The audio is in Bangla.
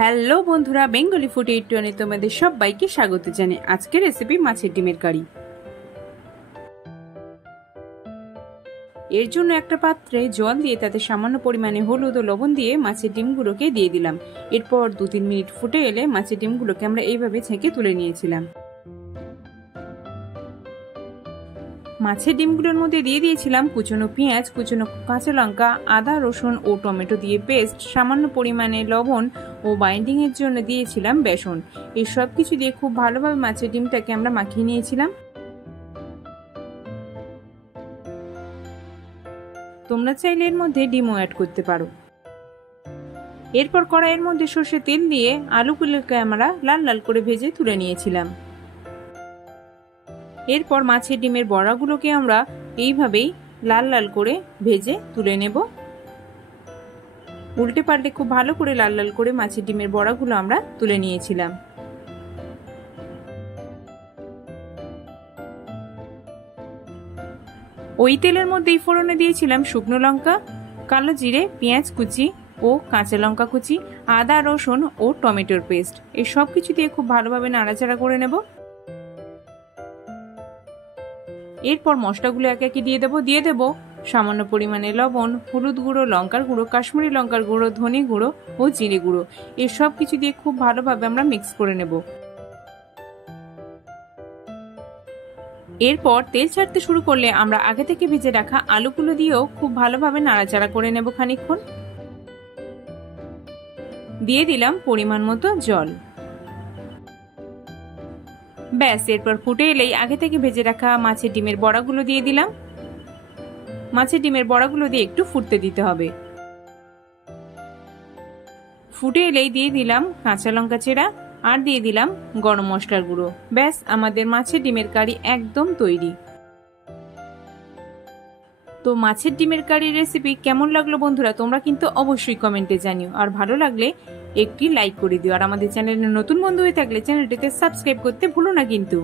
হ্যালো বন্ধুরা, বেঙ্গলি ফুড 820 তোমাদের সবাইকে স্বাগত জানাই। আজকের রেসিপি মাছের ডিমের কারি। এর জন্য একটা পাত্রে জল দিয়ে তাতে সামান্য পরিমাণে হলুদ ও লবণ দিয়ে মাছের ডিমগুলোকে দিয়ে দিলাম। এরপর 2-3 মিনিট ফুটে এলে মাছের ডিমগুলোকে আমরা এইভাবে ছেঁকে তুলে নিয়েছিলাম। মাছের ডিমগুলোর মধ্যে দিয়ে দিয়েছিলাম কুচনো পেঁয়াজ, কুচনো কাঁচা লঙ্কা, আদা, রসুন ও টমেটো দিয়ে পেস্ট, সামান্য পরিমাণে লবণ ও বাইন্ডিং এর জন্য দিয়েছিলাম বেসন। এই সব কিছু দিয়ে খুব ভালোভাবে মাছের ডিমটাকে আমরা মাখিয়ে নিয়েছিলাম। তোমরা চাইলে এর মধ্যে ডিমও অ্যাড করতে পারো। এরপর কড়াইয়ের মধ্যে সর্ষের তেল দিয়ে আলুগুলোকে আমরা লাল লাল করে ভেজে তুলে নিয়েছিলাম। এরপর মাছের ডিমের বড়াগুলোকে আমরা এইভাবেই লাল লাল করে ভেজে তুলে নেব। উল্টে পাল্টে খুব ভালো করে লাল লাল করে মাছের ডিমের বড়াগুলো আমরা তুলে নিয়েছিলাম। ওই তেলের মধ্যেই ফোড়নে দিয়েছিলাম শুকনো লঙ্কা, কালো জিরে, পেঁয়াজ কুচি ও কাঁচা লঙ্কা কুচি, আদা, রসুন ও টমেটোর পেস্ট। এই সব কিছু দিয়ে খুব ভালোভাবে নাড়াচাড়া করে নেব। এরপর মশলাগুলো একে একে দিয়ে দেব সামান্য পরিমাণে লবণ, হলুদ গুঁড়ো, লঙ্কার গুঁড়ো, কাশ্মীরি লঙ্কার গুঁড়ো, ধনে গুঁড়ো ও জিরে গুঁড়ো। এই সব কিছু দিয়ে খুব ভালোভাবে আমরা মিক্স করে নেব। এরপর তেল ছাড়তে শুরু করলে আমরা আগে থেকে ভেজে রাখা আলুগুলো দিয়েও খুব ভালোভাবে নাড়াচাড়া করে নেব খানিকক্ষণ। দিয়ে দিলাম পরিমাণ মতো জল। ব্যাস, এরপর ফুটে এলেই আগে থেকে ভেজে রাখা মাছের ডিমের বড়াগুলো দিয়ে দিলাম। মাছের ডিমের বড়াগুলো দিয়ে একটু ফুটতে দিতে হবে। ফুটে এলেই দিয়ে দিলাম কাঁচা লঙ্কা চেরা আর দিয়ে দিলাম গরম মশলার গুঁড়ো। ব্যাস, আমাদের মাছের ডিমের কারি একদম তৈরি। তো মাছের ডিমের কারি রেসিপি কেমন লাগলো বন্ধুরা, তোমরা কিন্তু অবশ্যই কমেন্টে জানিও। আর ভালো লাগলে একটি লাইক করে দিও। আর আমাদের চ্যানেলে নতুন বন্ধু হয়ে থাকলে চ্যানেলটিতে সাবস্ক্রাইব করতে ভুলো না কিন্তু।